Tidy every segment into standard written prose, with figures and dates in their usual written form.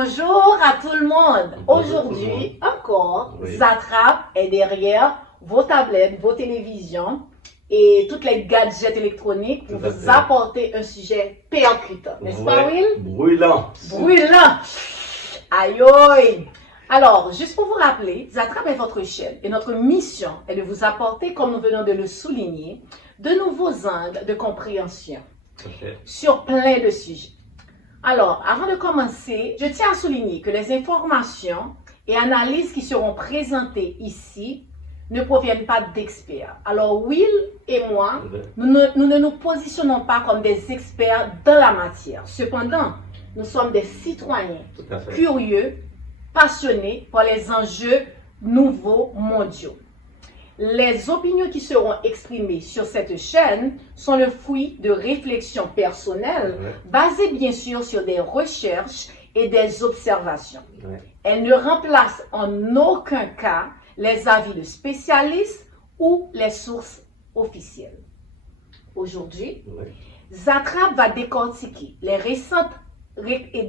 Bonjour à tout le monde. Bonjour tout le Aujourd'hui, encore, Oui. Zatrap est derrière vos tablettes, vos télévisions et toutes les gadgets électroniques pour Tout à vous fait. apporter un sujet percutant. N'est-ce pas, Ouais, Will? brûlant. Brûlant. Aïe aïe. Alors, juste pour vous rappeler, Zatrap est votre chaîne et notre mission est de vous apporter, comme nous venons de le souligner, de nouveaux angles de compréhension Tout à fait. sur plein de sujets. Alors, avant de commencer, je tiens à souligner que les informations et analyses qui seront présentées ici ne proviennent pas d'experts. Alors, Will et moi, Ouais. nous ne nous positionnons pas comme des experts dans la matière. Cependant, nous sommes des citoyens Tout à fait. curieux, passionnés par les enjeux nouveaux mondiaux. Les opinions qui seront exprimées sur cette chaîne sont le fruit de réflexions personnelles Ouais. basées bien sûr sur des recherches et des observations. Ouais. Elles ne remplacent en aucun cas les avis de spécialistes ou les sources officielles. Aujourd'hui, Ouais. Zatrap va décortiquer les récentes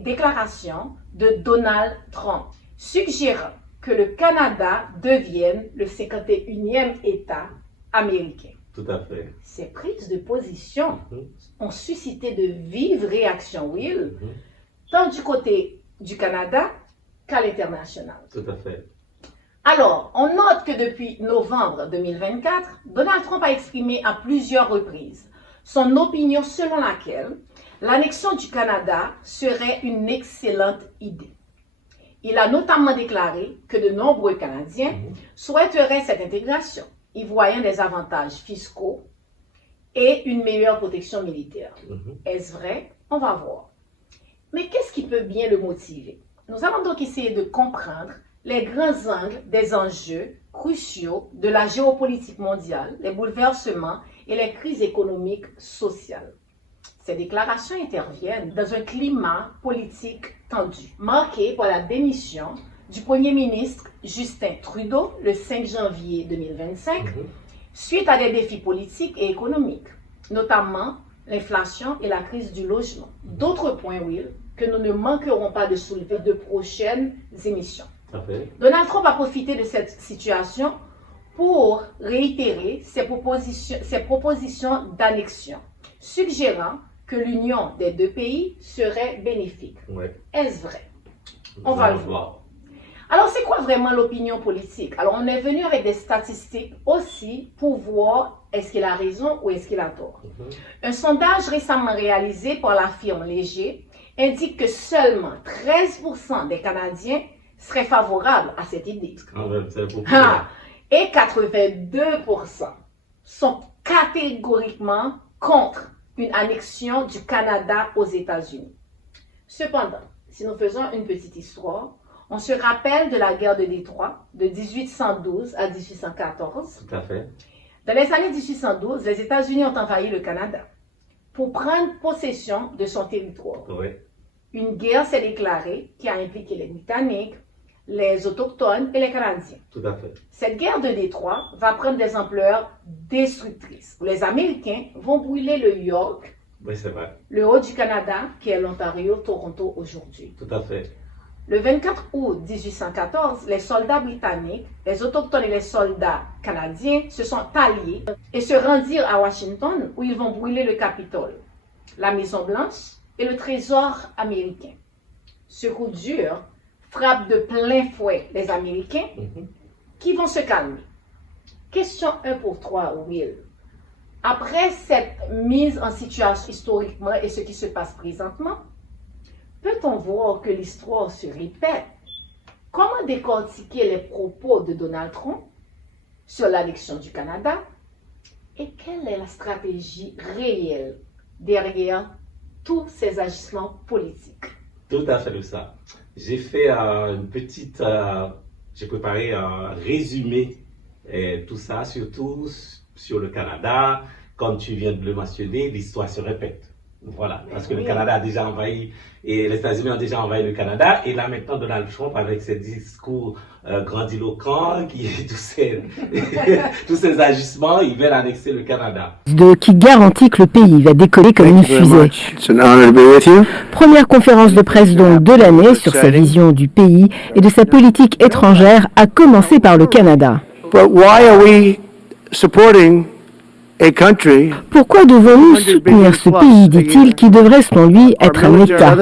déclarations de Donald Trump, suggérant que le Canada devienne le 51e État américain. Tout à fait. Ces prises de position Mhm. ont suscité de vives réactions, Will, Mhm. tant du côté du Canada qu'à l'international. Tout à fait. Alors, on note que depuis novembre 2024, Donald Trump a exprimé à plusieurs reprises son opinion selon laquelle l'annexion du Canada serait une excellente idée. Il a notamment déclaré que de nombreux Canadiens souhaiteraient cette intégration, y voyant des avantages fiscaux et une meilleure protection militaire. Mhm. Est-ce vrai? On va voir. Mais qu'est-ce qui peut bien le motiver? Nous allons donc essayer de comprendre les grands angles des enjeux cruciaux de la géopolitique mondiale, les bouleversements et les crises économiques sociales. Ces déclarations interviennent dans un climat politique tendu, marqué par la démission du Premier ministre Justin Trudeau le 5 janvier 2025, Mhm. suite à des défis politiques et économiques, notamment l'inflation et la crise du logement. D'autres points, Will, que nous ne manquerons pas de soulever de prochaines émissions. Tout à fait. Donald Trump a profité de cette situation pour réitérer ses propositions d'annexion, suggérant que l'union des deux pays serait bénéfique. Ouais. Est-ce vrai? On Nous va allons le voir. Alors, c'est quoi vraiment l'opinion politique? Alors, on est venu avec des statistiques aussi pour voir est-ce qu'il a raison ou est-ce qu'il a tort. Mhm. Un sondage récemment réalisé par la firme Léger indique que seulement 13% des Canadiens seraient favorables à cette idée. Quand même, c'est beaucoup. Ah, et 82% sont catégoriquement contre une annexion du Canada aux États-Unis. Cependant, si nous faisons une petite histoire, on se rappelle de la guerre de Détroit de 1812 à 1814. Tout à fait. Dans les années 1812, les États-Unis ont envahi le Canada pour prendre possession de son territoire. Oui. Une guerre s'est déclarée qui a impliqué les Britanniques, les Autochtones et les Canadiens. Tout à fait. Cette guerre de Détroit va prendre des ampleurs destructrices. Les Américains vont brûler le York, Oui, c'est vrai. le haut du Canada, qui est l'Ontario, Toronto aujourd'hui. Tout à fait. Le 24 août 1814, les soldats britanniques, les Autochtones et les soldats canadiens se sont alliés et se rendirent à Washington où ils vont brûler le Capitole, la Maison-Blanche et le Trésor américain. Ce coup dur frappe de plein fouet les Américains Mhm. qui vont se calmer. Question 1 pour 3, Will. Après cette mise en situation historiquement et ce qui se passe présentement, peut-on voir que l'histoire se répète? Comment décortiquer les propos de Donald Trump sur l'annexion du Canada? Et quelle est la stratégie réelle derrière tous ces agissements politiques? Tout à fait de ça. J'ai fait une petite. J'ai préparé un résumé tout ça, surtout sur le Canada. Comme tu viens de le mentionner, l'histoire se répète. Voilà, parce que le Canada a déjà envahi, et les États-Unis ont déjà envahi le Canada, et là maintenant Donald Trump, avec ses discours grandiloquents, tous ces agissements, ils veulent annexer le Canada. Qui garantit que le pays va décoller comme une fusée. Première conférence de presse donc de l'année sur sa vision du pays et de sa politique étrangère, à commencer par le Canada. Pourquoi devons-nous soutenir ce pays, dit-il, qui devrait selon lui être un État?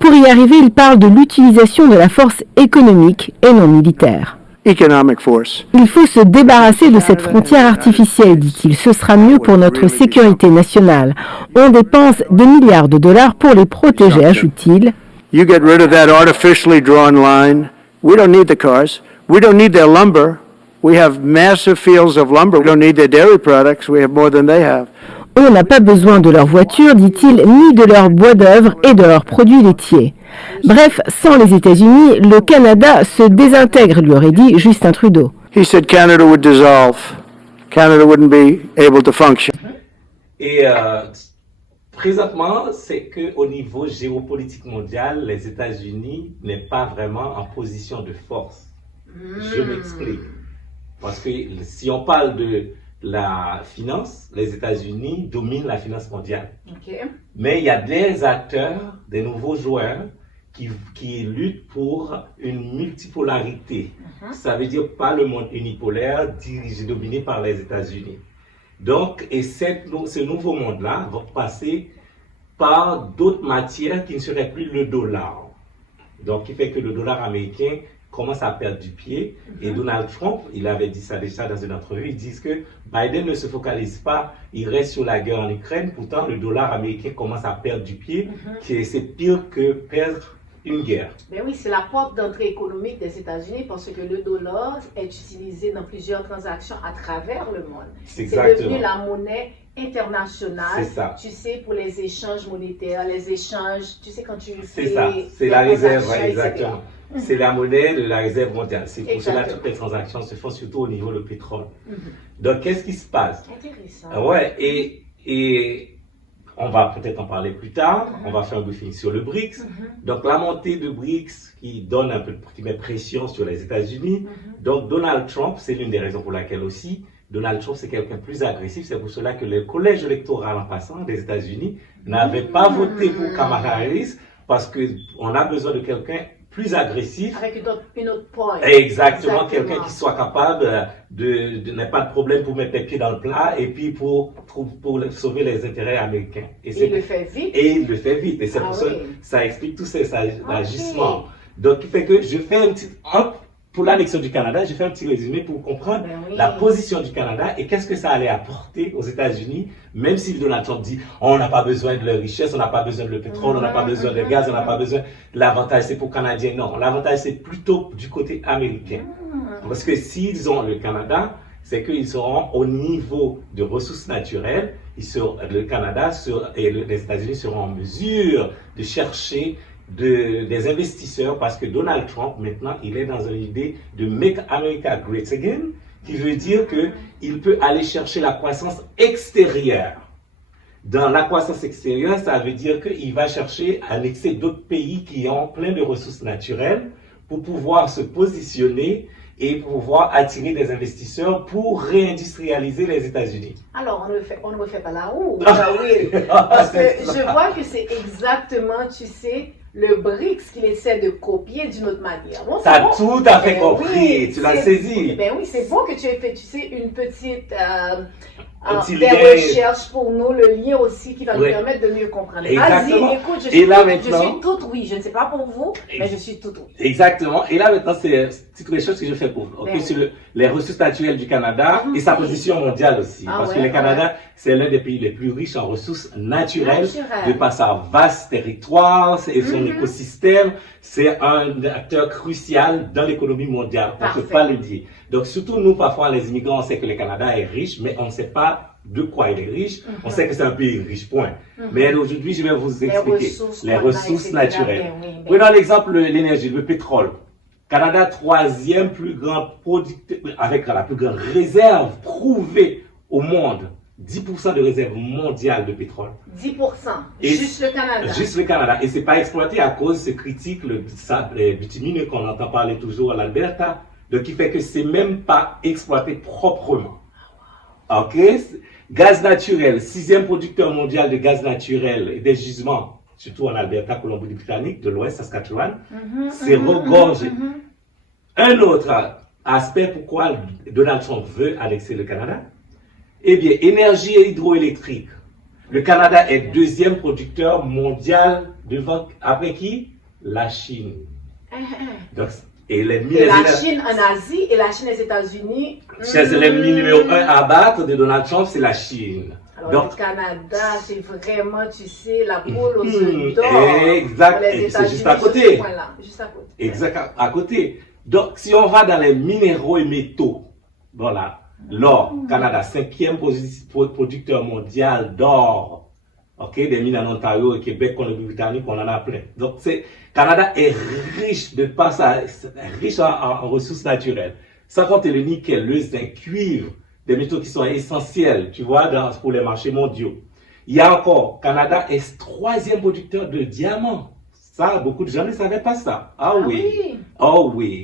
Pour y arriver, il parle de l'utilisation de la force économique et non militaire. Il faut se débarrasser de cette frontière artificielle, dit-il. Ce sera mieux pour notre sécurité nationale. On dépense des milliards de dollars pour les protéger, ajoute-t-il. You get rid of that artificially drawn line. We don't need the cars. We don't need their lumber. We have massive fields of lumber. We don't need their dairy products. We have more than they have. On n'a pas besoin de leurs voitures, dit-il, ni de leurs bois d'œuvre et de leurs produits laitiers. Bref, sans les États-Unis, le Canada se désintègre, lui aurait dit Justin Trudeau. He said Canada would dissolve. Canada wouldn't be able to function. Et présentement, c'est que au niveau géopolitique mondial, les États-Unis n'est pas vraiment en position de force. Je m'explique. Parce que si on parle de la finance, les États-Unis dominent la finance mondiale. Okay. Mais il y a des acteurs, des nouveaux joueurs qui luttent pour une multipolarité. Ça veut dire pas le monde unipolaire dirigé, dominé par les États-Unis. Donc, et ce nouveau monde-là va passer par d'autres matières qui ne seraient plus le dollar. Donc, qui fait que le dollar américain commence à perdre du pied. Et Donald Trump, il avait dit ça déjà dans une entrevue, ils disent que Biden ne se focalise pas, il reste sur la guerre en Ukraine, pourtant le dollar américain commence à perdre du pied, c'est pire que perdre une guerre. Mais oui, c'est la porte d'entrée économique des États-Unis parce que le dollar est utilisé dans plusieurs transactions à travers le monde. C'est devenu la monnaie internationale, tu sais, pour les échanges monétaires, les échanges, tu sais, quand tu fais... C'est ça, c'est la réserve, exactement. C'est la monnaie de la réserve mondiale. C'est pour cela que toutes les transactions se font surtout au niveau du pétrole. Donc, qu'est-ce qui se passe? Intéressant. Ouais, et on va peut-être en parler plus tard. On va faire un briefing sur le BRICS. Donc, la montée de BRICS qui donne un peu de pression sur les États-Unis. Donc, Donald Trump, c'est l'une des raisons pour laquelle aussi, Donald Trump, c'est quelqu'un de plus agressif. C'est pour cela que le collège électoral en passant des États-Unis n'avait pas voté pour Kamala Harris parce qu'on a besoin de quelqu'un plus agressif. Avec une autre pointe. Exactement, quelqu'un qui soit capable de n'ait pas de problème pour mettre les pieds dans le plat et puis pour sauver les intérêts américains. Et il le fait vite. Et il le fait vite. Et c'est pour ça que ça explique tous ces agissements. Donc, il fait que je fais un petit... Pour l'annexion du Canada, j'ai fait un petit résumé pour comprendre la position du Canada et qu'est-ce que ça allait apporter aux États-Unis, même si Donald Trump dit on n'a pas besoin de leur richesse, on n'a pas besoin de le pétrole, on n'a pas besoin de gaz, on n'a pas besoin. L'avantage c'est pour Canadiens. Non, l'avantage c'est plutôt du côté américain. Parce que s'ils ont le Canada, c'est qu'ils seront au niveau de ressources naturelles, le Canada et les États-Unis seront en mesure de chercher des investisseurs parce que Donald Trump, maintenant, il est dans une idée de Make America Great Again, qui veut dire qu'il peut aller chercher la croissance extérieure. Dans la croissance extérieure, ça veut dire qu'il va chercher à annexer d'autres pays qui ont plein de ressources naturelles pour pouvoir se positionner et pouvoir attirer des investisseurs pour réindustrialiser les États-Unis. Alors, on ne refait pas la roue, oui. Parce que je vois que c'est exactement, tu sais, le BRICS qu'il essaie de copier d'une autre manière. Bon, tu as tout à fait compris, tu l'as saisi. Ben oui, c'est bon que tu aies fait, tu sais, une petite des recherches pour nous, le lien aussi qui va nous permettre de mieux comprendre. Vas-y, écoute, je suis toute oui. Je ne sais pas pour vous, mais je suis toute oui. Exactement. Et là, maintenant, c'est une petite recherche que je fais pour vous. Sur les ressources naturelles du Canada et sa position mondiale aussi. Parce que le Canada, c'est l'un des pays les plus riches en ressources naturelles, de par sa vaste territoire et son écosystème. C'est un acteur crucial dans l'économie mondiale. On ne peut pas le dire. Donc, surtout nous, parfois, les immigrants, on sait que le Canada est riche, mais on ne sait pas de quoi il est riche. On sait que c'est un pays riche, point. Mais aujourd'hui, je vais vous expliquer les ressources naturelles. Prenons l'exemple de l'énergie, le pétrole. Canada, troisième plus grand producteur, avec la plus grande réserve prouvée au monde 10% de réserve mondiale de pétrole. 10%, juste le Canada. Juste le Canada. Et c'est pas exploité à cause, c'est critique, le sable bitumineux qu'on entend parler toujours à l'Alberta. Donc, qui fait que c'est même pas exploité proprement. OK? Gaz naturel, 6e producteur mondial de gaz naturel et des gisements, surtout en Alberta, Colombie-Britannique, de l'Ouest, Saskatchewan. C'est regorgé. Un autre aspect pourquoi Donald Trump veut annexer le Canada, eh bien, énergie hydroélectrique. Le Canada est 2e producteur mondial devant, après qui? La Chine. Donc, et la Chine en Asie et la Chine aux États-Unis. C'est l'ennemi numéro 1 à battre de Donald Trump, c'est la Chine. Alors, donc, le Canada, c'est vraiment, tu sais, la poule aux œufs d'or. Exact, c'est juste à côté. Juste à côté. Exact, à côté. Donc, si on va dans les minéraux et métaux, voilà, l'or, Canada, 5e producteur mondial d'or. OK, des mines en Ontario et Québec, Colombie-Britannique, on en a plein. Donc, Canada est riche de par riche en ressources naturelles. Sans compter le nickel, le zinc, cuivre, des métaux qui sont essentiels, tu vois, pour les marchés mondiaux. Il y a encore, Canada est 3e producteur de diamants. Ça, beaucoup de gens ne savaient pas ça. Ah oui. Oh oui.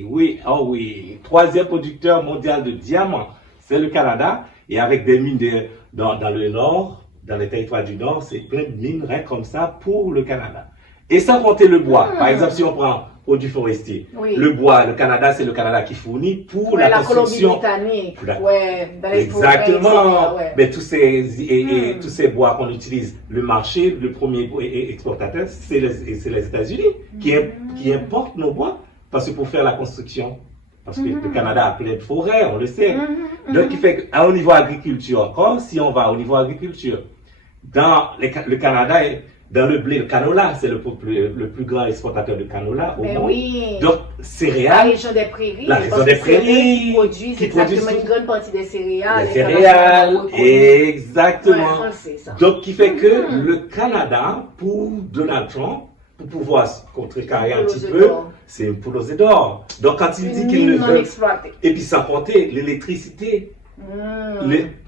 3e producteur mondial de diamants, c'est le Canada. Et avec des mines dans le nord, dans les territoires du Nord, c'est plein de minerais comme ça pour le Canada. Et sans compter le bois. Par exemple, si on prend produits forestiers, le bois, le Canada, c'est le Canada qui fournit pour la construction. Colombie-Britannique, dans les exactement. Mais tous ces bois qu'on utilise, le marché, le premier exportateur, c'est les États-Unis qui importent nos bois parce que pour faire la construction. Parce que le Canada a plein de forêts, on le sait. Donc, il fait qu'au niveau agriculture, comme si on va au niveau agriculture, dans le Canada, dans le blé, le canola, c'est le plus grand exportateur de canola au monde. Oui. Donc, céréales. La région des prairies. La région des prairies. Produisent exactement une grande partie des céréales. Les céréales, exactement. Ouais, on le sait, ça. Donc, qui fait que le Canada, pour Donald Trump, pour pouvoir contrecarrer un petit peu, c'est une poule aux œufs d'or. Donc, quand il dit qu'il ne veut. Et puis, sans compter l'électricité.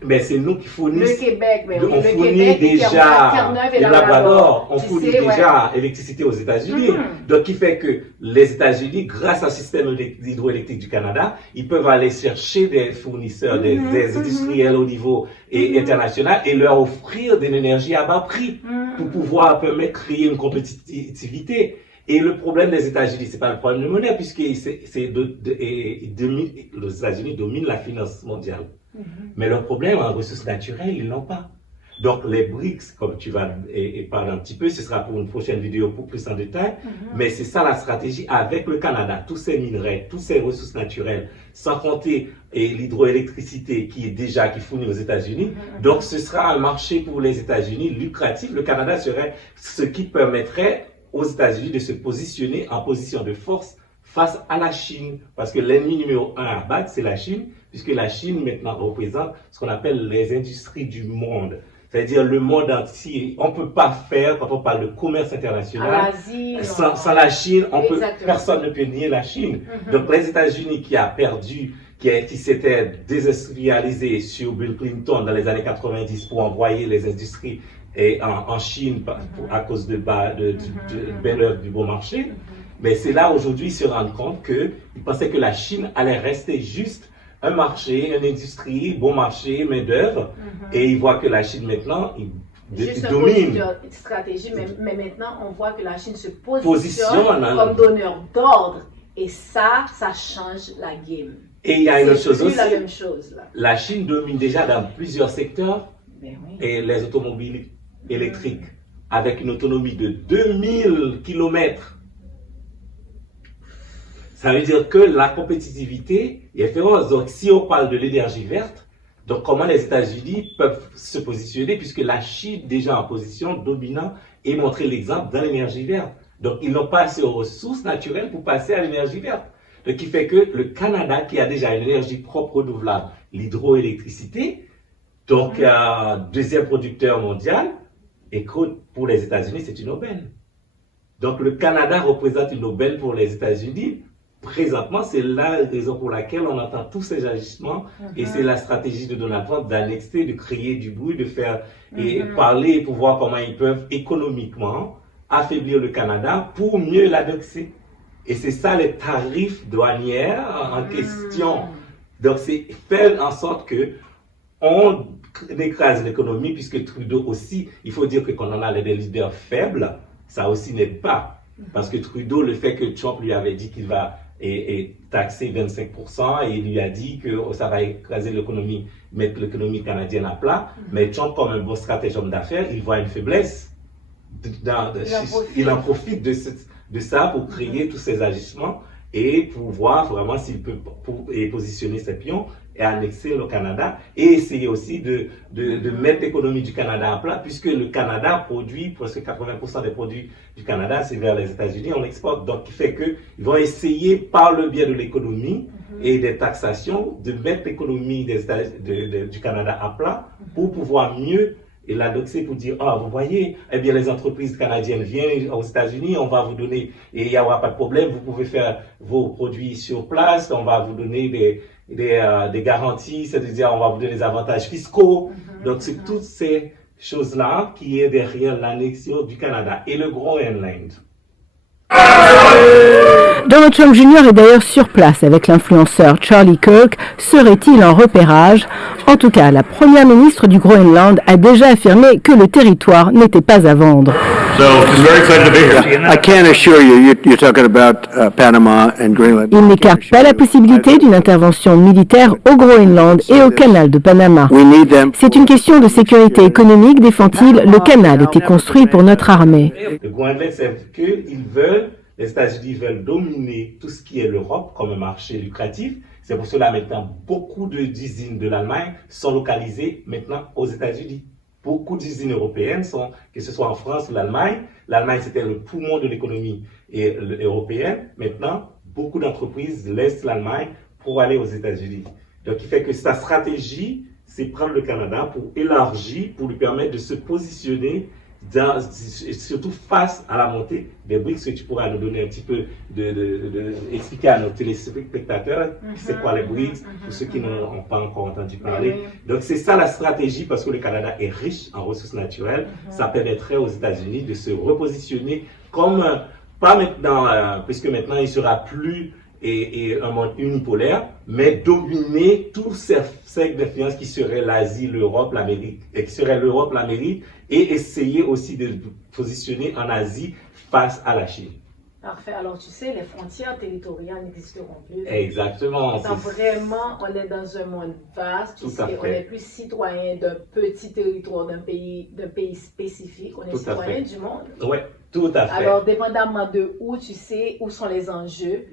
Mais c'est nous qui fournissons. Le Québec, on fournit déjà le Labrador, on fournit déjà l'électricité aux États-Unis. Donc, qui fait que les États-Unis, grâce au système hydroélectrique du Canada, ils peuvent aller chercher des fournisseurs, des industriels au niveau international et leur offrir de l'énergie à bas prix pour pouvoir permettre de créer une compétitivité. Et le problème des États-Unis, c'est pas le problème de monnaie, puisque les États-Unis dominent la finance mondiale. Mais leur problème en ressources naturelles, ils l'ont pas. Donc les BRICS, comme tu vas parler un petit peu, ce sera pour une prochaine vidéo pour plus en détail. Mais c'est ça la stratégie avec le Canada, tous ces minerais, toutes ces ressources naturelles, sans compter l'hydroélectricité qui fournit aux États-Unis. Donc ce sera un marché pour les États-Unis lucratif. Le Canada serait ce qui permettrait aux États-Unis de se positionner en position de force face à la Chine. Parce que l'ennemi numéro 1 à battre, c'est la Chine, puisque la Chine maintenant représente ce qu'on appelle les industries du monde. C'est-à-dire le monde entier. On ne peut pas faire, quand on parle de commerce international, sans la Chine, personne ne peut nier la Chine. Donc les États-Unis qui s'étaient désindustrialisés sur Bill Clinton dans les années 90 pour envoyer les industries en Chine à cause de belle œuvre du bon marché. Mais c'est là aujourd'hui ils se rendent compte qu'ils pensaient que la Chine allait rester juste un marché, une industrie, bon marché, main d'œuvre, et ils voient que la Chine maintenant domine. Une stratégie, mais maintenant on voit que la Chine se positionne comme donneur d'ordre, et ça change la game. Et il y a une autre chose aussi. C'est plus la même chose là. La Chine domine déjà dans plusieurs secteurs, et les automobiles électriques, avec une autonomie de 2000 km. Ça veut dire que la compétitivité est féroce. Donc, si on parle de l'énergie verte, donc comment les États-Unis peuvent se positionner, puisque la Chine déjà en position dominante et montrer l'exemple dans l'énergie verte. Donc, ils n'ont pas assez de ressources naturelles pour passer à l'énergie verte. Ce qui fait que le Canada, qui a déjà une énergie propre renouvelable, l'hydroélectricité, donc deuxième producteur mondial, écoute, pour les États-Unis, c'est une aubaine. Donc, le Canada représente une aubaine pour les États-Unis présentement, c'est la raison pour laquelle on entend tous ces agissements et c'est la stratégie de Donald Trump d'annexer, de créer du bruit, de faire et parler pour voir comment ils peuvent économiquement affaiblir le Canada pour mieux l'adopter. Et c'est ça les tarifs douaniers en question. Donc c'est faire en sorte que on écrase l'économie puisque Trudeau aussi, il faut dire que quand on a des leaders faibles, ça aussi n'aide pas. Parce que Trudeau, le fait que Trump lui avait dit qu'il va taxer 25% et il lui a dit que ça va écraser l'économie, mettre l'économie canadienne à plat. Mais Trump, comme un bon stratège homme d'affaires, il voit une faiblesse. Il en profite de ça pour créer tous ces agissements et pour voir vraiment s'il peut positionner ses pions et annexer le Canada et essayer aussi de mettre l'économie du Canada à plat puisque le Canada produit presque 80% des produits du Canada, c'est vers les États-Unis, on exporte. Donc, qui fait qu'ils vont essayer par le biais de l'économie et des taxations de mettre l'économie du Canada à plat pour pouvoir mieux et l'adopter pour dire, vous voyez, eh bien, les entreprises canadiennes viennent aux États-Unis, on va vous donner, et il n'y aura pas de problème, vous pouvez faire vos produits sur place, on va vous donner des garanties, c'est-à-dire on va vous donner des avantages fiscaux. Donc, c'est toutes ces choses-là qui est derrière l'annexion du Canada et le Groenland. Donald Trump Jr. est d'ailleurs sur place avec l'influenceur Charlie Kirk. Serait-il en repérage? En tout cas, la première ministre du Groenland a déjà affirmé que le territoire n'était pas à vendre. Il n'écarte pas la possibilité d'une intervention militaire au Groenland et au canal de Panama. C'est une question de sécurité économique, défend-il. Le canal était construit pour notre armée. Le Groenland, c'est qu'ils veulent, les États-Unis veulent dominer tout ce qui est l'Europe comme un marché lucratif. C'est pour cela maintenant beaucoup d'usines de l'Allemagne sont localisées maintenant aux États-Unis. Beaucoup d'usines européennes sont, que ce soit en France ou l'Allemagne. L'Allemagne, c'était le poumon de l'économie européenne. Maintenant, beaucoup d'entreprises laissent l'Allemagne pour aller aux États-Unis. Donc, il fait que sa stratégie, c'est prendre le Canada pour élargir, pour lui permettre de se positionner surtout face à la montée des BRICS, que tu pourras nous donner un petit peu expliquer à nos téléspectateurs c'est quoi les BRICS, pour ceux qui n'ont pas encore entendu parler. Donc c'est ça la stratégie, parce que le Canada est riche en ressources naturelles. Ça permettrait aux États-Unis de se repositionner comme, pas maintenant, puisque maintenant il sera plus un monde unipolaire, mais dominer tous ces cercles d'influence qui seraient l'Asie, l'Europe, l'Amérique, et qui serait l'Europe, l'Amérique, et essayer aussi de positionner en Asie face à la Chine. Parfait. Alors, tu sais, les frontières territoriales n'existeront plus. Exactement. Donc, vraiment, on est dans un monde vaste. On n'est plus citoyen d'un petit territoire, d'un pays spécifique. On est citoyen du monde. Oui, tout à fait. Alors, dépendamment de où tu sais, où sont les enjeux,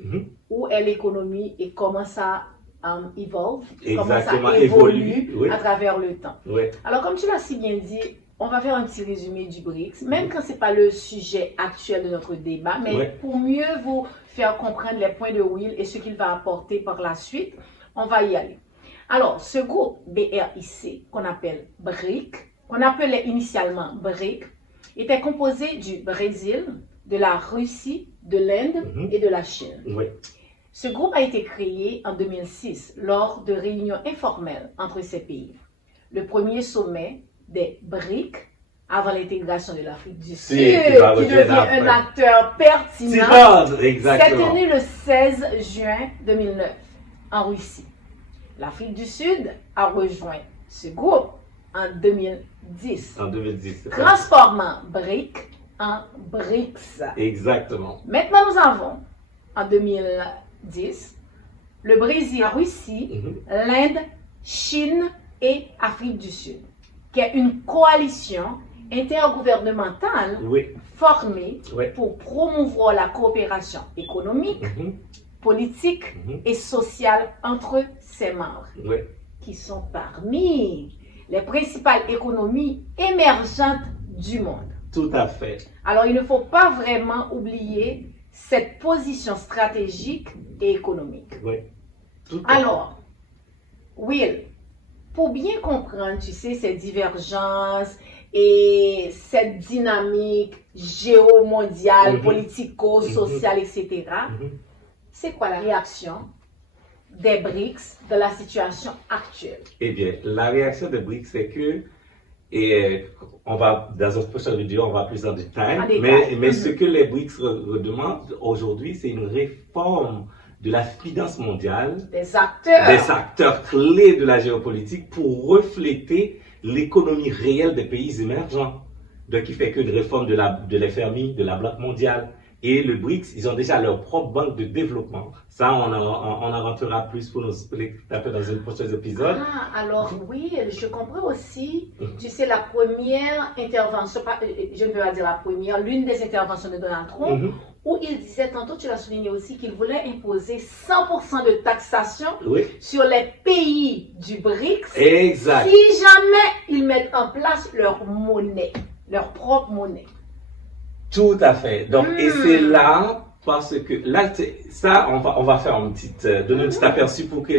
où est l'économie et comment ça évolue à travers le temps. Oui. Alors, comme tu l'as si bien dit, on va faire un petit résumé du BRICS, même quand ce n'est pas le sujet actuel de notre débat, mais pour mieux vous faire comprendre les points de Will et ce qu'il va apporter par la suite, on va y aller. Alors, ce groupe BRIC, qu'on appelle BRIC, qu'on appelait initialement BRIC, était composé du Brésil, de la Russie, de l'Inde et de la Chine. Ce groupe a été créé en 2006 lors de réunions informelles entre ces pays. Le premier sommet des BRIC avant l'intégration de l'Afrique du Sud, qui devient un acteur pertinent, s'est tenu le 16 juin 2009 en Russie. L'Afrique du Sud a rejoint ce groupe en 2010, transformant BRIC en BRICS. Exactement. Maintenant, nous avons, en 2010, le Brésil, la Russie, l'Inde, Chine et Afrique du Sud, qui est une coalition intergouvernementale formée pour promouvoir la coopération économique, politique et sociale entre ses membres, qui sont parmi les principales économies émergentes du monde. Tout à fait. Alors, il ne faut pas vraiment oublier cette position stratégique et économique. Alors, Will, pour bien comprendre, tu sais, ces divergences et cette dynamique géomondiale, politico-sociale, etc., c'est quoi la réaction des BRICS de la situation actuelle? Eh bien, la réaction des BRICS, c'est que, et on va, dans une prochaine vidéo, on va plus en détail, mais ce que les BRICS redemandent aujourd'hui, c'est une réforme de la finance mondiale, des acteurs clés de la géopolitique pour refléter l'économie réelle des pays émergents. Donc, il fait que de réforme de l'FMI, de la Banque mondiale. Et le BRICS, ils ont déjà leur propre banque de développement. Ça, on en rentrera plus pour nous expliquer dans un prochain épisode. Ah, alors oui, je comprends aussi. Tu sais, la première intervention, je ne veux pas dire la première, l'une des interventions de Donald Trump, où il disait, tantôt tu l'as souligné aussi, qu'il voulait imposer 100% de taxation sur les pays du BRICS. Exact. Si jamais ils mettent en place leur monnaie, leur propre monnaie. Tout à fait. Donc, et c'est là, parce que là, ça, on va faire donner un petit aperçu pour que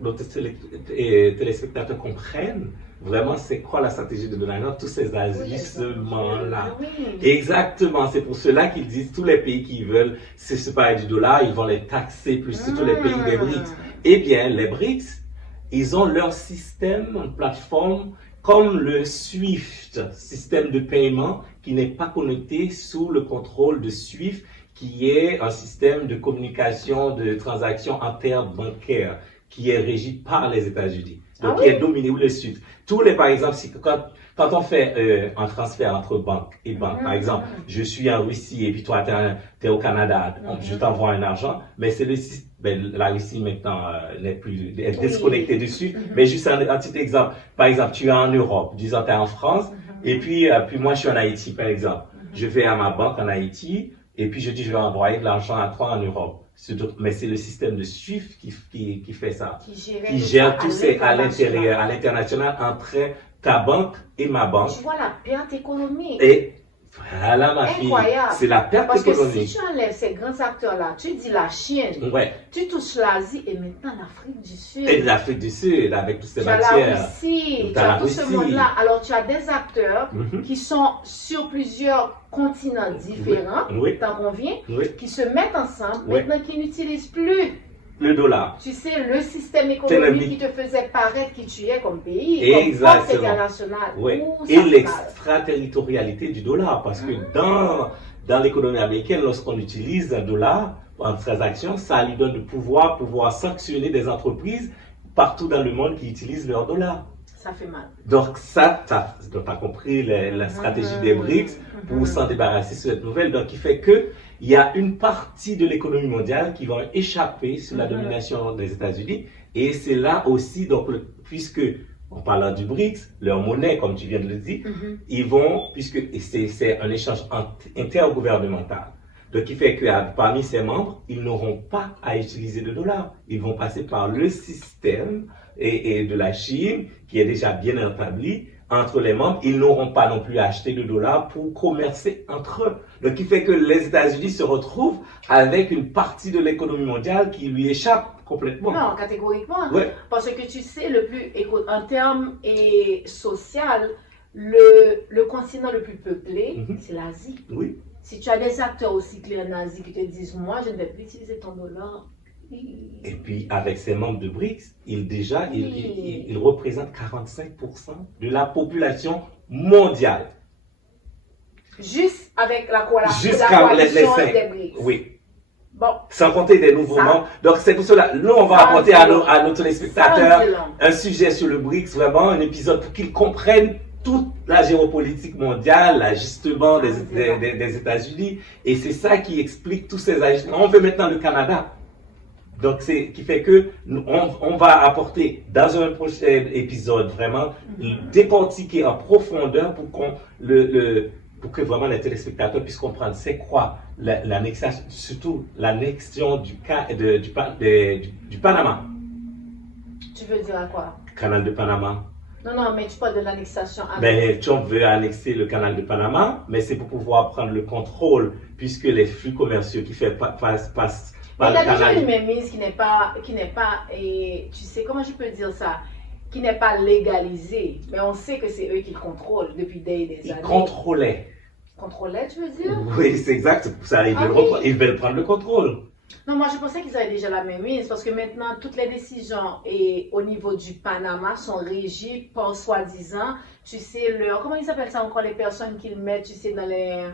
nos téléspectateurs comprennent vraiment c'est quoi la stratégie de Donald Trump, tous ces ajustements-là. Exactement. C'est pour cela qu'ils disent tous les pays qui veulent se séparer du dollar, ils vont les taxer plus, surtout les pays des BRICS. Eh bien, les BRICS, ils ont leur système, une plateforme comme le SWIFT, système de paiement qui n'est pas connecté sous le contrôle de SWIFT, qui est un système de communication de transactions interbancaires qui est régi par les États-Unis. Donc, qui est dominé, ou le SWIFT. Par exemple, quand on fait un transfert entre banque et banque, par exemple, je suis en Russie et puis toi, tu es au Canada, je t'envoie un argent, mais c'est la Russie maintenant est disconnectée dessus. Mais juste un petit exemple. Par exemple, tu es en Europe, disons tu es en France, et puis moi je suis en Haïti, par exemple. Je vais à ma banque en Haïti, et puis je dis je vais envoyer de l'argent à toi en Europe. Mais c'est le système de SWIFT qui fait ça. Qui gère tout à l'intérieur, à l'international, entre ta banque et ma banque. Tu vois la perte économique. Et voilà, ma fille. C'est la perte économique. Parce que si tu enlèves ces grands acteurs-là, tu dis la Chine, tu touches l'Asie et maintenant l'Afrique du Sud. Et l'Afrique du Sud, avec toutes ces matières. Tu as la Russie, tu as tout ce monde-là. Alors, tu as des acteurs qui sont sur plusieurs continents différents, t'en conviens, qui se mettent ensemble, maintenant qui n'utilisent plus le dollar. Tu sais, le système économique qui te faisait paraître qui tu es comme pays, exactement, comme force internationale. Et l'extraterritorialité du dollar, parce que dans l'économie américaine, lorsqu'on utilise un dollar en transaction, ça lui donne le pouvoir sanctionner des entreprises partout dans le monde qui utilisent leur dollar. Ça fait mal. Donc ça, tu as compris la stratégie des BRICS pour s'en débarrasser sur cette nouvelle. Donc, il fait que il y a une partie de l'économie mondiale qui va échapper sous la domination des États-Unis. Et c'est là aussi, donc, puisque, en parlant du BRICS, leur monnaie, comme tu viens de le dire, ils vont, puisque c'est un échange intergouvernemental. Donc, il fait que parmi ces membres, ils n'auront pas à utiliser de dollars. Ils vont passer par le système et de la Chine, qui est déjà bien établi, entre les membres. Ils n'auront pas non plus à acheter de dollars pour commercer entre eux. Donc, il fait que les États-Unis se retrouvent avec une partie de l'économie mondiale qui lui échappe complètement. Non, catégoriquement. Parce que tu sais, en termes social, le continent le plus peuplé, c'est l'Asie. Oui. Si tu as des acteurs aussi clés en Asie qui te disent, moi, je ne vais plus utiliser ton dollar. Et puis, avec ces membres de BRICS, ils représentent 45% de la population mondiale. Juste avec la coalition des BRICS. Oui. Bon. Sans compter des nouveaux membres. Donc, c'est pour cela, nous, on va apporter à nos téléspectateurs un sujet sur le BRICS, vraiment un épisode pour qu'ils comprennent toute la géopolitique mondiale, l'ajustement des États-Unis. Et c'est ça qui explique tous ces ajustements. On veut maintenant le Canada. Donc, qui fait que on va apporter dans un prochain épisode vraiment décortiquer en profondeur pour que vraiment les téléspectateurs puissent comprendre c'est quoi l'annexation, surtout l'annexion du Panama. Tu veux dire à quoi? Canal de Panama. Non, mais tu parles de l'annexation. Trump veut annexer le canal de Panama, mais c'est pour pouvoir prendre le contrôle, puisque les flux commerciaux qui passent il y a déjà une mainmise qui n'est pas, et tu sais, comment je peux dire ça, qui n'est pas légalisée, mais on sait que c'est eux qui le contrôlent depuis des années. Ils contrôlaient. Contrôlaient, tu veux dire? Oui, c'est exact, c'est pour ça, ils veulent prendre le contrôle. Non, moi je pensais qu'ils avaient déjà la même mise parce que maintenant toutes les décisions au niveau du Panama sont régies par soi-disant, tu sais, comment ils appellent ça encore les personnes qu'ils mettent, tu sais, dans les...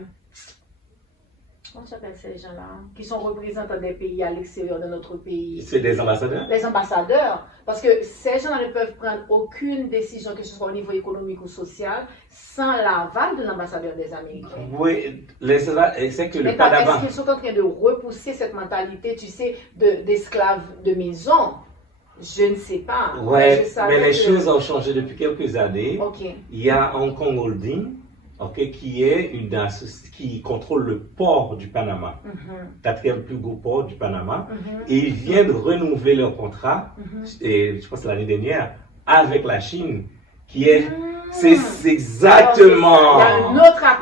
Comment s'appelle ces gens-là? Qui sont représentants des pays à l'extérieur de notre pays. C'est des ambassadeurs? Les ambassadeurs. Parce que ces gens-là ne peuvent prendre aucune décision, que ce soit au niveau économique ou social, sans l'aval de l'ambassadeur des Américains. Oui, c'est que le Panama... Est-ce qu'ils sont en train de repousser cette mentalité, tu sais, d'esclaves de maison? Je ne sais pas. Oui, mais les choses ont changé depuis quelques années. Okay. Il y a Hong Kong Holding, qui contrôle le port du Panama, quatrième plus gros port du Panama, et ils viennent de renouveler leur contrat, et je pense l'année dernière, avec la Chine, qui est, c'est exactement,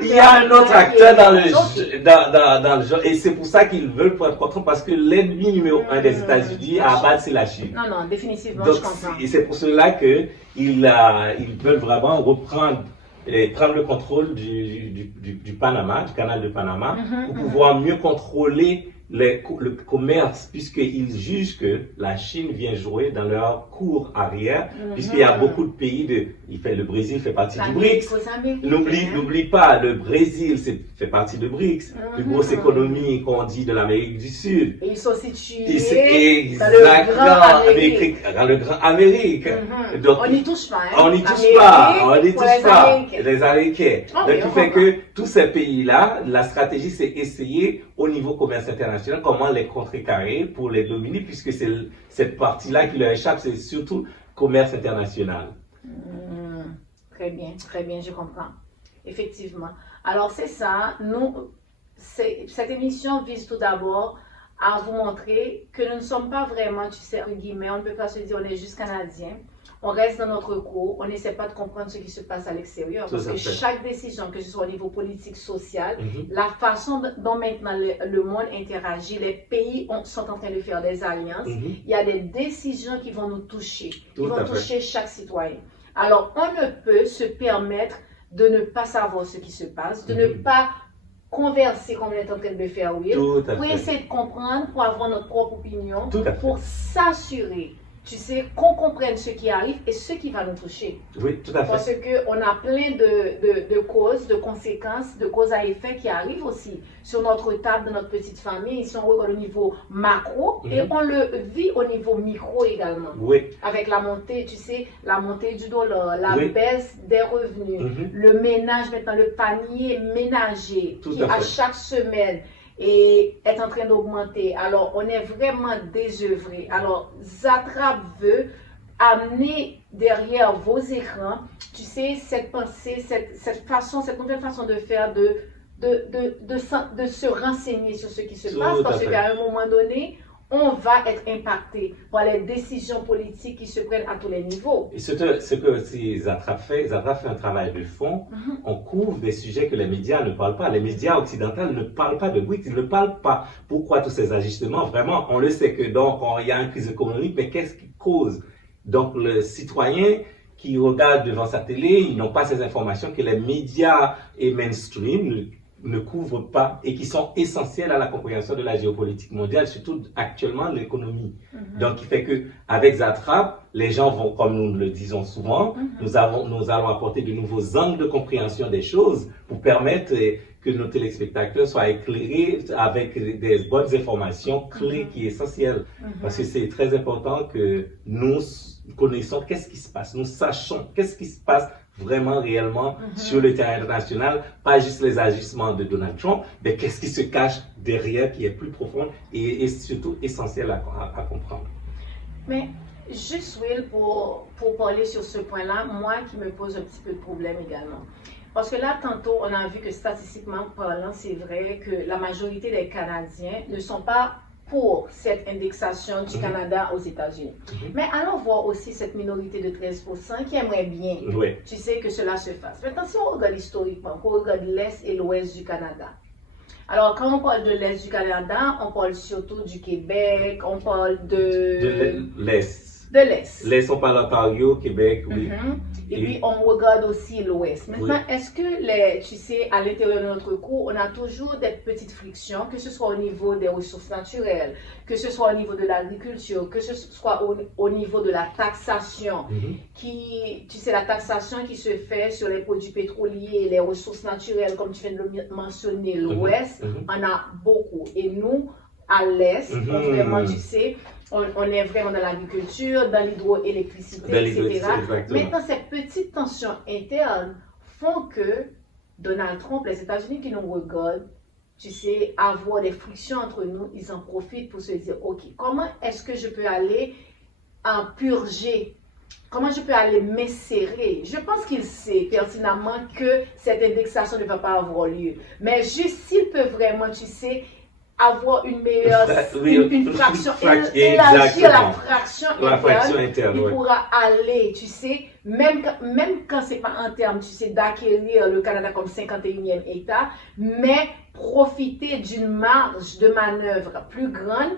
il y a un autre acteur dans le jeu, et c'est pour ça qu'ils veulent prendre contrat, parce que l'ennemi numéro un des États-Unis à abattre, c'est la Chine. Non, définitivement, donc, je comprends. Et c'est pour cela qu'ils veulent vraiment reprendre et prendre le contrôle du Panama, du canal de Panama, pour pouvoir mieux contrôler le commerce, puisqu'ils jugent que la Chine vient jouer dans leur cours arrière, puisqu'il y a beaucoup de pays le Brésil fait partie du BRICS. N'oublie pas, le Brésil fait partie de BRICS, plus grosse économie qu'on dit de l'Amérique du Sud. Et ils sont situés dans le Grand Amérique. Donc, on n'y touche pas, hein? On n'y touche pas, les Américains. Donc, il fait que tous ces pays-là, la stratégie, c'est essayer au niveau commerce international, comment les contrecarrer pour les dominer, puisque c'est cette partie-là qui leur échappe, c'est surtout commerce international. Très bien, je comprends. Effectivement. Alors, c'est ça. Cette émission vise tout d'abord à vous montrer que nous ne sommes pas vraiment, tu sais, entre guillemets, on ne peut pas se dire on est juste Canadiens. On reste dans notre cours, on n'essaie pas de comprendre ce qui se passe à l'extérieur. Parce que chaque décision, que ce soit au niveau politique, social, la façon dont maintenant le monde interagit, les pays sont en train de faire des alliances, il y a des décisions qui vont nous toucher, qui vont toucher chaque citoyen. Alors, on ne peut se permettre de ne pas savoir ce qui se passe, de ne pas converser comme on est en train de le faire, oui, pour essayer de comprendre, pour avoir notre propre opinion, pour s'assurer, tu sais, qu'on comprenne ce qui arrive et ce qui va nous toucher. Oui, tout à fait. Parce qu'on a plein de causes, de conséquences, de causes à effet qui arrivent aussi sur notre table, de notre petite famille. Ici, on regarde au niveau macro et on le vit au niveau micro également. Oui. Avec la montée, tu sais, la montée du dollar, la baisse des revenus, le ménage, maintenant le panier ménager qui à chaque semaine et est en train d'augmenter. Alors, on est vraiment désœuvré. Alors, Zatrap veut amener derrière vos écrans, tu sais, cette pensée, cette nouvelle façon de faire, de se renseigner sur ce qui se passe, parce qu'à un moment donné, on va être impacté par les décisions politiques qui se prennent à tous les niveaux. Et ce que Zatrap fait un travail de fond. On couvre des sujets que les médias ne parlent pas. Les médias occidentaux ne parlent pas de BRICS, ils ne parlent pas. Pourquoi tous ces ajustements? Vraiment, on le sait que donc, il y a une crise économique, mais qu'est-ce qui cause? Donc, le citoyen qui regarde devant sa télé, ils n'ont pas ces informations que les médias et mainstream ne couvrent pas et qui sont essentiels à la compréhension de la géopolitique mondiale, surtout actuellement l'économie. Donc, il fait que avec Zatrap, les gens vont, comme nous le disons souvent, nous allons apporter de nouveaux angles de compréhension des choses pour permettre que nos téléspectateurs soient éclairés avec des bonnes informations clés qui sont essentielles. Parce que c'est très important que nous connaissons qu'est-ce qui se passe, nous sachons qu'est-ce qui se passe vraiment réellement sur le terrain international, pas juste les agissements de Donald Trump, mais qu'est-ce qui se cache derrière qui est plus profond et surtout essentiel à comprendre. Mais juste, Will, pour parler sur ce point-là, moi qui me pose un petit peu de problème également. Parce que là, tantôt, on a vu que statistiquement parlant, c'est vrai que la majorité des Canadiens ne sont pas pour cette indexation du Canada aux États-Unis. Mais allons voir aussi cette minorité de 13% qui aimerait bien, tu sais, que cela se fasse. Maintenant, si on regarde historiquement, on regarde l'Est et l'Ouest du Canada. Alors, quand on parle de l'Est du Canada, on parle surtout du Québec, on parle de l'Est. De l'Est. L'Est, on parle Ontario, Québec, oui. Et puis, on regarde aussi l'Ouest. Maintenant, est-ce que, tu sais, à l'intérieur de notre cours, on a toujours des petites frictions, que ce soit au niveau des ressources naturelles, que ce soit au niveau de l'agriculture, que ce soit au niveau de la taxation, tu sais, la taxation qui se fait sur les produits pétroliers, les ressources naturelles, comme tu viens de le mentionner, l'Ouest, on a beaucoup. Et nous, à l'Est, vraiment, tu sais, on est vraiment dans l'agriculture, dans l'hydroélectricité, etc. Maintenant, ces petites tensions internes font que Donald Trump, les États-Unis qui nous regardent, tu sais, avoir des frictions entre nous, ils en profitent pour se dire, OK, comment est-ce que je peux aller en purger? Comment je peux aller m'esserrer? Je pense qu'il sait pertinemment que cette indexation ne va pas avoir lieu. Mais juste s'il peut vraiment, tu sais, avoir une meilleure une fraction, élargir la fraction interne, il pourra aller, tu sais, même quand c'est pas en termes, tu sais, d'acquérir le Canada comme 51e État, mais profiter d'une marge de manœuvre plus grande,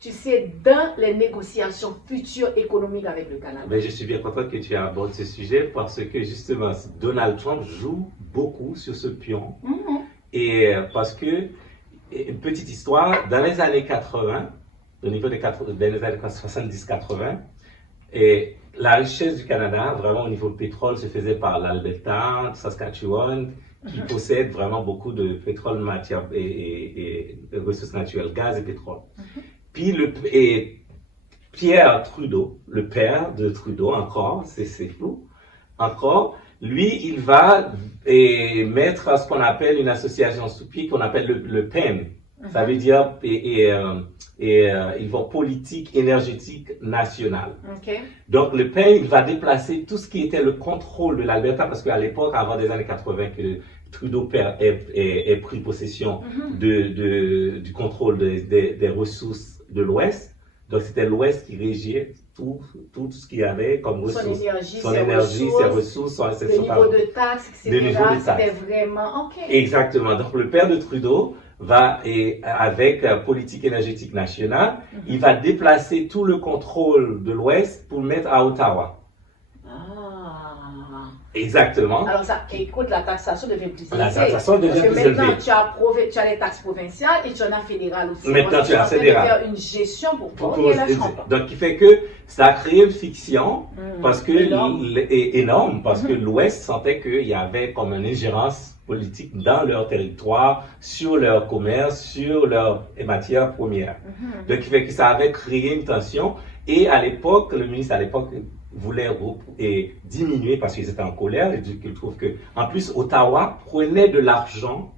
tu sais, dans les négociations futures économiques avec le Canada. Mais je suis bien content que tu abordes ce sujet parce que justement, Donald Trump joue beaucoup sur ce pion. Et parce que une petite histoire, dans les années 80, au niveau des années 70-80, et la richesse du Canada, vraiment au niveau du pétrole, se faisait par l'Alberta, Saskatchewan, qui possède vraiment beaucoup de pétrole, matière et ressources naturelles, gaz et pétrole. Puis Pierre Trudeau, le père de Trudeau, encore, c'est flou, encore, lui, il va mettre ce qu'on appelle une association sous pied qu'on appelle le PEN. Ça veut dire ils vont politique énergétique nationale. Donc le PEN, il va déplacer tout ce qui était le contrôle de l'Alberta, parce qu'à l'époque, avant des années 80, que Trudeau ait pris possession du contrôle des ressources de l'Ouest. Donc c'était l'Ouest qui régiait tout ce qu'il y avait comme ressources. Son énergie, ses ressources, le niveau de taxes, etc. C'était vraiment... Exactement. Donc le père de Trudeau va, avec politique énergétique nationale, il va déplacer tout le contrôle de l'Ouest pour le mettre à Ottawa. Exactement. Alors, écoute, la taxation devient plus élevée. La taxation devient plus élevée. Maintenant, tu as les taxes provinciales et tu en as fédérales aussi. Maintenant, tu as fédéral. Faire une gestion pour la chambre. Donc, qui fait que ça a créé une fiction parce que énorme, parce que l'Ouest sentait qu'il y avait comme une ingérence politique dans leur territoire, sur leur commerce, sur leurs matières premières. Donc, qui fait que ça avait créé une tension. Et à l'époque, le ministre voulait diminuer parce qu'ils étaient en colère et qu'ils trouvent que, en plus, Ottawa prenait de l'argent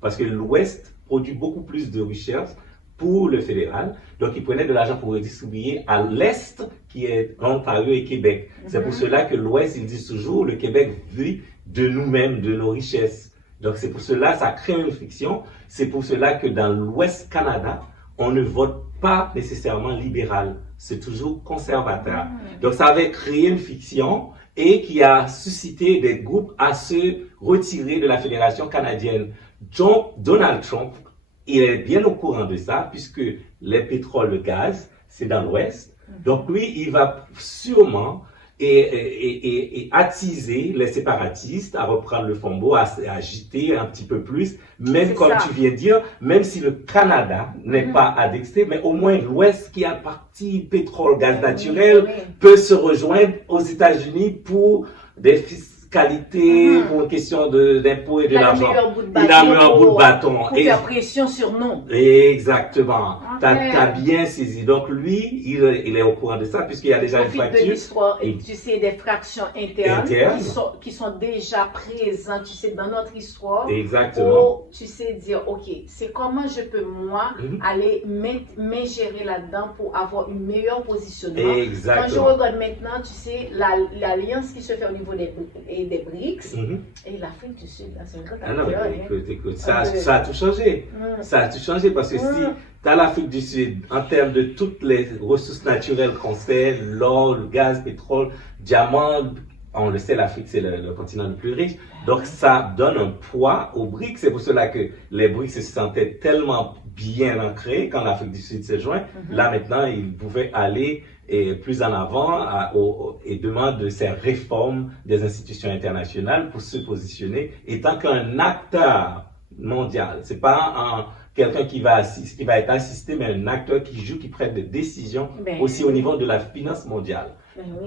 parce que l'Ouest produit beaucoup plus de richesses pour le fédéral. Donc, ils prenaient de l'argent pour redistribuer à l'Est, qui est Ontario et Québec. C'est pour cela que l'Ouest, ils disent toujours, le Québec vit de nous-mêmes, de nos richesses. Donc, c'est pour cela, ça crée une friction. C'est pour cela que dans l'Ouest Canada, on ne vote pas nécessairement libéral. C'est toujours conservateur. Donc, ça avait créé une fiction et qui a suscité des groupes à se retirer de la Fédération canadienne. Donc, Donald Trump, il est bien au courant de ça, puisque les pétroles, le gaz, c'est dans l'Ouest. Donc, lui, il va sûrement attiser les séparatistes à reprendre le flambeau, à agiter un petit peu plus, même comme tu viens de dire, même si le Canada n'est pas annexé, mais au moins l'Ouest qui a partie pétrole, gaz naturel, peut se rejoindre aux États-Unis pour des fiscalités, pour une question d'impôts et de l'argent. Il a mis un bout de bâton. Pour faire pression sur nous. Exactement. T'as bien saisi. Donc lui, il est au courant de ça, puisqu'il y a déjà une fracture. De l'histoire, et tu sais, des fractions internes qui sont déjà présentes, tu sais, dans notre histoire. Exactement. Pour, tu sais, dire, OK, c'est comment je peux, moi, aller m'ingérer là-dedans pour avoir une meilleure positionnement. Exactement. Quand je regarde maintenant, tu sais, l'alliance qui se fait au niveau des BRICS, et l'Afrique du Sud, c'est un grand acteur. Écoute, ça a tout changé. Ça a tout changé parce que si tu as l'Afrique du Sud, en termes de toutes les ressources naturelles qu'on sait, l'or, le gaz, le pétrole, diamant, on le sait, l'Afrique, c'est le continent le plus riche. Donc, ça donne un poids aux BRICS. C'est pour cela que les BRICS se sentaient tellement bien ancrés quand l'Afrique du Sud s'est joint. Là, maintenant, ils pouvaient aller plus en avant et demandent de ces réformes des institutions internationales pour se positionner étant qu'un acteur mondial. C'est pas quelqu'un qui va être assisté, mais un acteur qui joue, qui prenne des décisions aussi au niveau de la finance mondiale.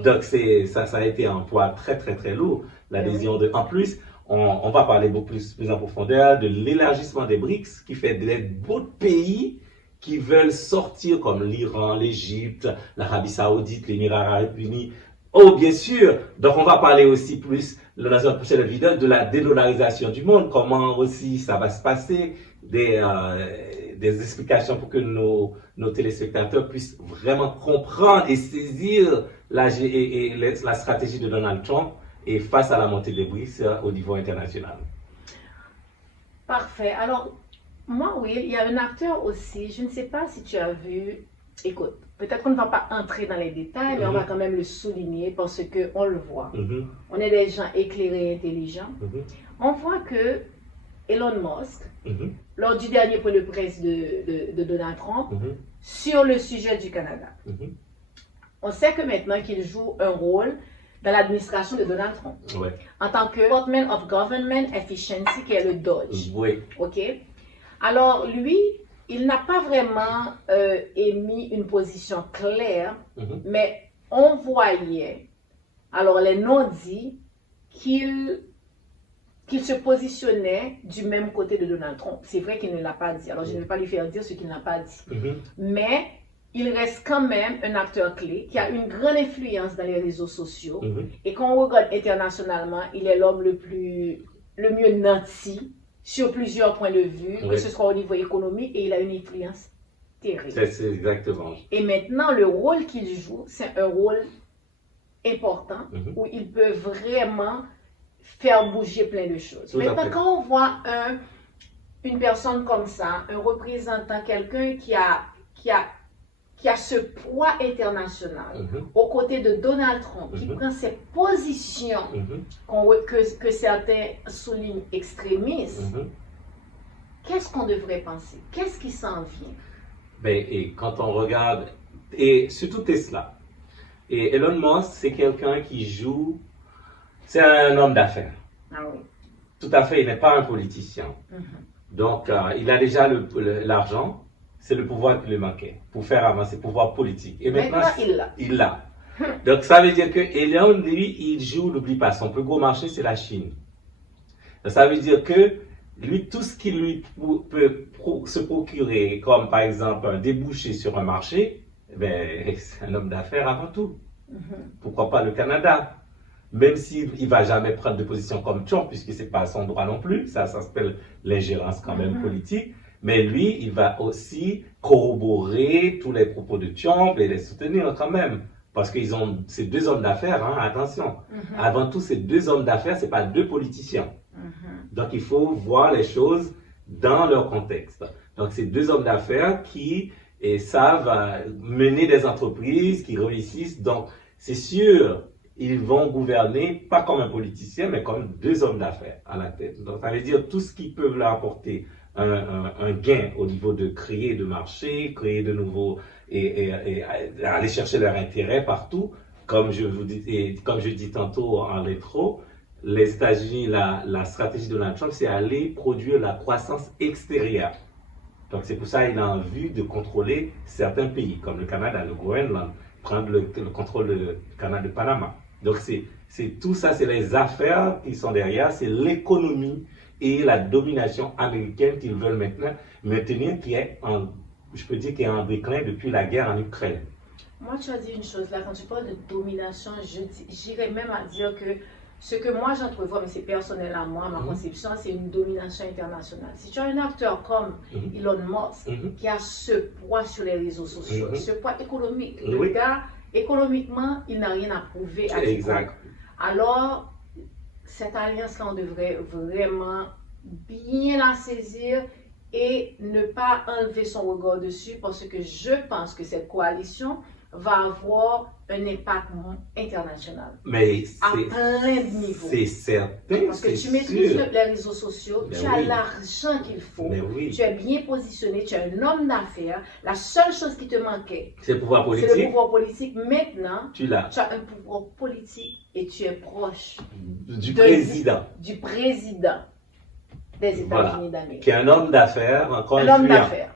Donc, ça a été un poids très, très, très lourd, l'adhésion de. En plus, on va parler beaucoup plus en profondeur de l'élargissement des BRICS, qui fait d'autres pays qui veulent sortir, comme l'Iran, l'Égypte, l'Arabie Saoudite, les Émirats Arabes Unis. Oh, bien sûr. Donc, on va parler aussi plus, dans une prochaine vidéo, de la dédollarisation du monde, comment aussi ça va se passer, des explications pour que nos téléspectateurs puissent vraiment comprendre et saisir la stratégie de Donald Trump et face à la montée des BRICS au niveau international. Parfait. Alors, moi, oui, il y a un acteur aussi, je ne sais pas si tu as vu, écoute, peut-être qu'on ne va pas entrer dans les détails, mais on va quand même le souligner parce qu'on le voit. On est des gens éclairés et intelligents. On voit que Elon Musk, lors du dernier point de presse de Donald Trump, sur le sujet du Canada, on sait que maintenant qu'il joue un rôle dans l'administration de Donald Trump, en tant que Department of Government Efficiency, qui est le DOGE. OK? Alors, lui, il n'a pas vraiment émis une position claire, mais on voyait, alors les non-dits, qu'il se positionnait du même côté de Donald Trump. C'est vrai qu'il ne l'a pas dit, alors je ne vais pas lui faire dire ce qu'il n'a pas dit. Mais il reste quand même un acteur clé qui a une grande influence dans les réseaux sociaux. Et quand on regarde internationalement, il est l'homme le mieux nanti sur plusieurs points de vue, que ce soit au niveau économique, et il a une influence terrible. C'est exactement. Et maintenant, le rôle qu'il joue, c'est un rôle important où il peut vraiment faire bouger plein de choses. Maintenant, quand on voit une personne comme ça, un représentant, quelqu'un qui a ce poids international aux côtés de Donald Trump, qui prend ses positions que certains soulignent extrémistes, qu'est-ce qu'on devrait penser? Qu'est-ce qui s'en vient? Et quand on regarde, et surtout Tesla, et Elon Musk, c'est quelqu'un qui joue, c'est un homme d'affaires. Ah oui. Tout à fait, il n'est pas un politicien. Donc, il a déjà l'argent. C'est le pouvoir qui lui manquait pour faire avancer le pouvoir politique. Et maintenant il l'a. Donc, ça veut dire que Elon, lui, il joue, n'oublie pas, son plus gros marché, c'est la Chine. Donc, ça veut dire que lui, tout ce qui lui peut se procurer, comme par exemple un débouché sur un marché, c'est un homme d'affaires avant tout. Pourquoi pas le Canada? Même s'il ne va jamais prendre de position comme Trump, puisque ce n'est pas son droit non plus, ça s'appelle l'ingérence quand même politique. Mais lui, il va aussi corroborer tous les propos de Trump et les soutenir quand même. Parce qu'ils ont ces deux hommes d'affaires, attention. Avant tout, ces deux hommes d'affaires, ce n'est pas deux politiciens. Donc, il faut voir les choses dans leur contexte. Donc, ces deux hommes d'affaires qui savent mener des entreprises, qui réussissent. Donc, c'est sûr, ils vont gouverner, pas comme un politicien, mais comme deux hommes d'affaires à la tête. Donc, ça veut dire tout ce qu'ils peuvent leur apporter un gain au niveau de créer de marchés, créer de nouveaux et aller chercher leur intérêt partout. Comme je vous dis, et comme je dis tantôt en rétro, les États-Unis, la stratégie de Donald Trump, c'est aller produire la croissance extérieure. Donc c'est pour ça qu'il a envie de contrôler certains pays, comme le Canada, le Groenland, prendre le contrôle du canal de Panama. Donc c'est tout ça, c'est les affaires qui sont derrière, c'est l'économie et la domination américaine qu'ils veulent maintenant maintenir, qui est en déclin depuis la guerre en Ukraine. Moi, tu as dit une chose là, quand tu parles de domination, j'irais même à dire que ce que moi j'entrevois, mais c'est personnel à moi, ma conception, c'est une domination internationale. Si tu as un acteur comme Elon Musk, qui a ce poids sur les réseaux sociaux, ce poids économique, le gars, économiquement, il n'a rien à prouver à quiconque. Alors, cette alliance-là, on devrait vraiment bien la saisir et ne pas enlever son regard dessus, parce que je pense que cette coalition va avoir un impact international. Mais à plein de niveaux. C'est certain. Parce que tu maîtrises les réseaux sociaux, tu as l'argent qu'il faut, tu es bien positionné, tu es un homme d'affaires. La seule chose qui te manquait, c'est le pouvoir politique. C'est le pouvoir politique. Maintenant, tu as un pouvoir politique et tu es proche du président. Du président des États-Unis d'Amérique. Qui est un homme d'affaires, encore un homme d'affaires.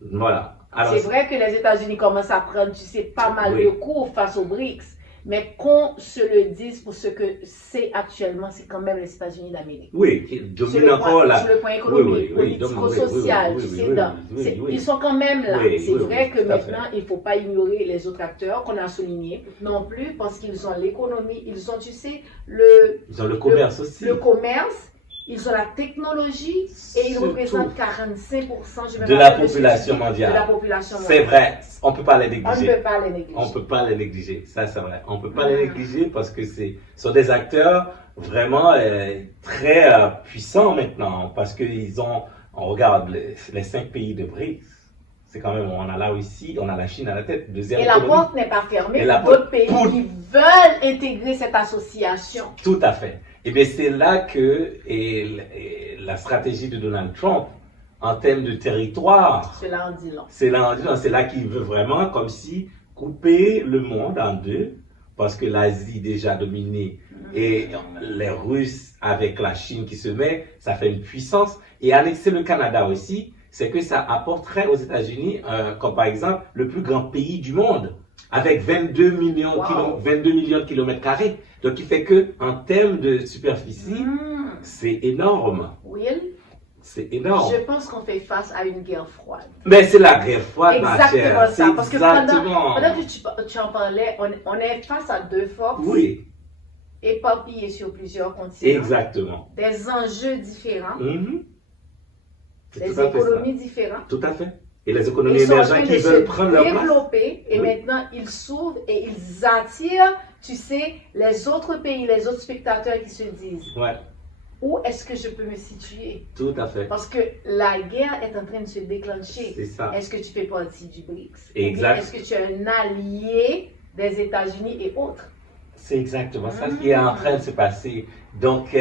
Voilà. C'est vrai que les États-Unis commencent à prendre, tu sais, pas mal de cours face aux BRICS, mais qu'on se le dise pour ce que c'est actuellement, c'est quand même les États-Unis d'Amérique. Oui, qui domine encore là. Sur le point économique, politico-social, tu sais, ils sont quand même là. C'est vrai que maintenant, il ne faut pas ignorer les autres acteurs qu'on a soulignés non plus, parce qu'ils ont l'économie, ils ont, tu sais, ils ont le commerce aussi. Le commerce. Ils ont la technologie et ils représentent 45% de la population mondiale. C'est vrai, on ne peut pas les négliger. On ne peut pas les négliger. On ne peut pas les négliger, ça c'est vrai. On ne peut pas les négliger parce que ce sont des acteurs vraiment très puissants maintenant. Parce qu'ils ont, on regarde les 5 pays de BRICS. C'est quand même, on a la Russie, on a la Chine à la tête. Et la porte n'est pas fermée pour d'autres pays qui veulent intégrer cette association. Tout à fait. Et bien c'est là que la stratégie de Donald Trump, en termes de territoire, cela en dit long. C'est là qu'il veut vraiment, comme si, couper le monde en deux, parce que l'Asie déjà dominée et les Russes avec la Chine qui se met, ça fait une puissance. Et annexer le Canada aussi, c'est que ça apporterait aux États-Unis, comme par exemple, le plus grand pays du monde, avec 22 millions de kilomètres carrés. Donc, il fait que, en termes de superficie, c'est énorme. Will, c'est énorme. Je pense qu'on fait face à une guerre froide. Mais c'est la guerre froide, ma chère. Exactement ça. Parce que pendant que tu en parlais, on est face à deux forces. Oui. Éparpillées sur plusieurs continents. Exactement. Des enjeux différents. Des économies différentes. Tout à fait. Et les économies émergentes qui veulent prendre leur place. Développer, et maintenant ils s'ouvrent et ils attirent, tu sais, les autres pays, les autres spectateurs qui se disent où est-ce que je peux me situer? Tout à fait. Parce que la guerre est en train de se déclencher. C'est ça. Est-ce que tu fais partie du BRICS? Exact. Est-ce que tu es un allié des États-Unis et autres? C'est exactement ça qui est en train de se passer. Donc,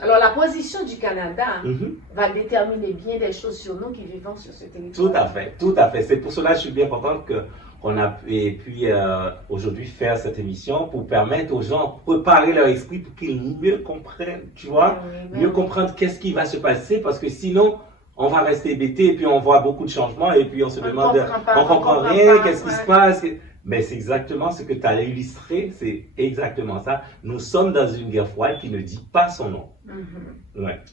alors, la position du Canada va déterminer bien des choses sur nous qui vivons sur ce territoire. Tout à fait, tout à fait. C'est pour cela que je suis bien contente qu'on a pu aujourd'hui faire cette émission pour permettre aux gens de préparer leur esprit pour qu'ils mieux comprennent, tu vois, mieux comprendre qu'est-ce qui va se passer parce que sinon, on va rester bêté et puis on voit beaucoup de changements et puis on se demande, on comprend rien, qu'est-ce qui se passe? Mais c'est exactement ce que tu as illustré, c'est exactement ça. Nous sommes dans une guerre froide qui ne dit pas son nom.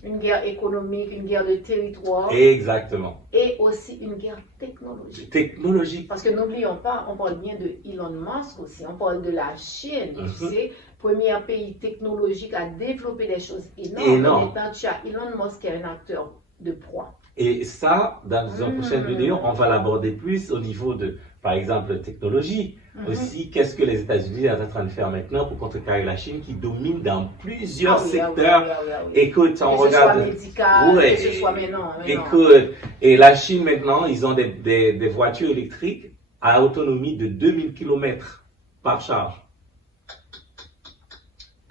Une guerre économique, une guerre de territoire. Exactement. Et aussi une guerre technologique. Technologique. Parce que n'oublions pas, on parle bien de Elon Musk aussi, on parle de la Chine, tu sais, premier pays technologique à développer des choses énormes. En même temps, tu as Elon Musk qui est un acteur de proie. Et ça, dans une prochaine vidéo, on va l'aborder plus au niveau de, par exemple, technologie. Aussi, qu'est-ce que les États-Unis sont en train de faire maintenant pour contrecarrer la Chine qui domine dans plusieurs secteurs. Écoute, on regarde. Que ce soit médical, que ce soit maintenant. Écoute, et la Chine maintenant, ils ont des voitures électriques à autonomie de 2000 km par charge.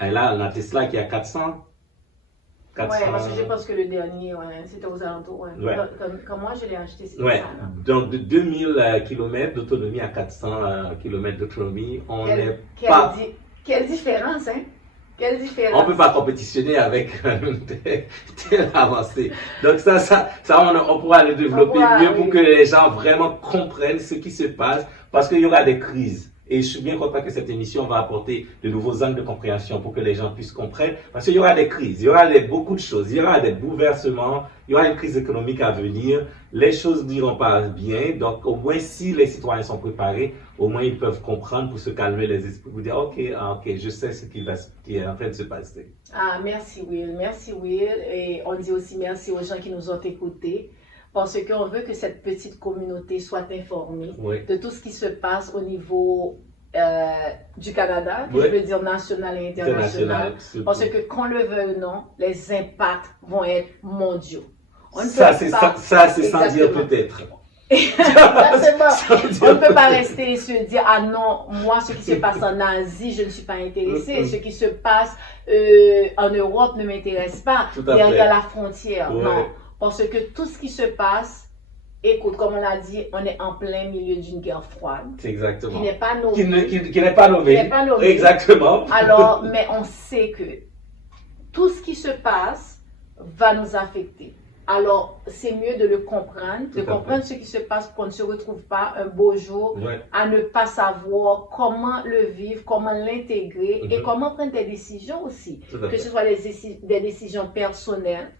Et là, on a Tesla qui a 400. Ouais, parce que je pense que le dernier, c'était aux alentours. Comme moi, je l'ai acheté, c'était ça. Donc, de 2000 km d'autonomie à 400 km d'autonomie, on n'est pas... Quelle différence, hein? Quelle différence. On ne peut pas compétitionner avec une telle avancée. Donc, on pourra le développer mieux pour que les gens vraiment comprennent ce qui se passe parce qu'il y aura des crises. Et je suis bien content que cette émission va apporter de nouveaux angles de compréhension pour que les gens puissent comprendre. Parce qu'il y aura des crises, il y aura beaucoup de choses, il y aura des bouleversements, il y aura une crise économique à venir. Les choses n'iront pas bien. Donc, au moins, si les citoyens sont préparés, au moins ils peuvent comprendre pour se calmer les esprits, pour dire, OK, je sais ce qui est en train de se passer. Ah, merci Will, merci Will. Et on dit aussi merci aux gens qui nous ont écoutés. Parce qu'on veut que cette petite communauté soit informée de tout ce qui se passe au niveau du Canada, je veux dire national et international. Parce que qu'on le veuille ou non, les impacts vont être mondiaux. Ça, c'est sans dire peut-être. Exactement. On ne peut pas rester et se dire, ah non, moi, ce qui se passe en Asie, je ne suis pas intéressé. Ce qui se passe en Europe ne m'intéresse pas. Derrière la frontière. Ouais. Non. Parce que tout ce qui se passe, écoute, comme on l'a dit, on est en plein milieu d'une guerre froide. Exactement. Qui n'est pas nommée. Qui n'est pas nommée. Qui n'est pas nommée. Exactement. Alors, mais on sait que tout ce qui se passe va nous affecter. Alors, c'est mieux de le comprendre, de comprendre ce qui se passe pour qu'on ne se retrouve pas un beau jour à ne pas savoir comment le vivre, comment l'intégrer et comment prendre des décisions aussi. Que ce soit des décisions personnelles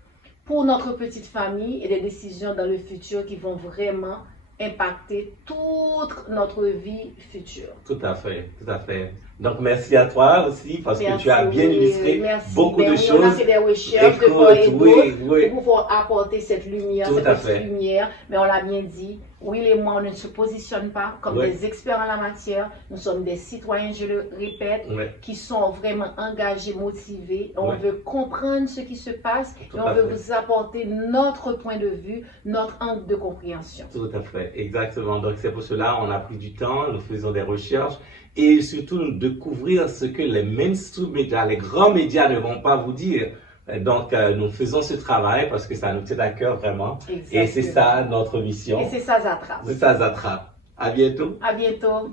pour notre petite famille et des décisions dans le futur qui vont vraiment impacter toute notre vie future. Tout à fait, tout à fait. Donc, merci à toi aussi parce que tu as bien illustré beaucoup de choses. On a fait des recherches de part et d'autre pour pouvoir apporter cette lumière, cette petite lumière. Mais on l'a bien dit, Will et moi, on ne se positionne pas comme des experts en la matière. Nous sommes des citoyens, je le répète, qui sont vraiment engagés, motivés. On veut comprendre ce qui se passe et on veut vous apporter notre point de vue, notre angle de compréhension. Tout à fait, exactement. Donc, c'est pour cela qu'on a pris du temps, nous faisons des recherches. Et surtout découvrir ce que les mainstream médias, les grands médias ne vont pas vous dire. Donc, nous faisons ce travail parce que ça nous tient à cœur vraiment. Exactement. Et c'est ça notre mission. Et c'est ça Zatra. C'est ça Zatra. À bientôt. À bientôt.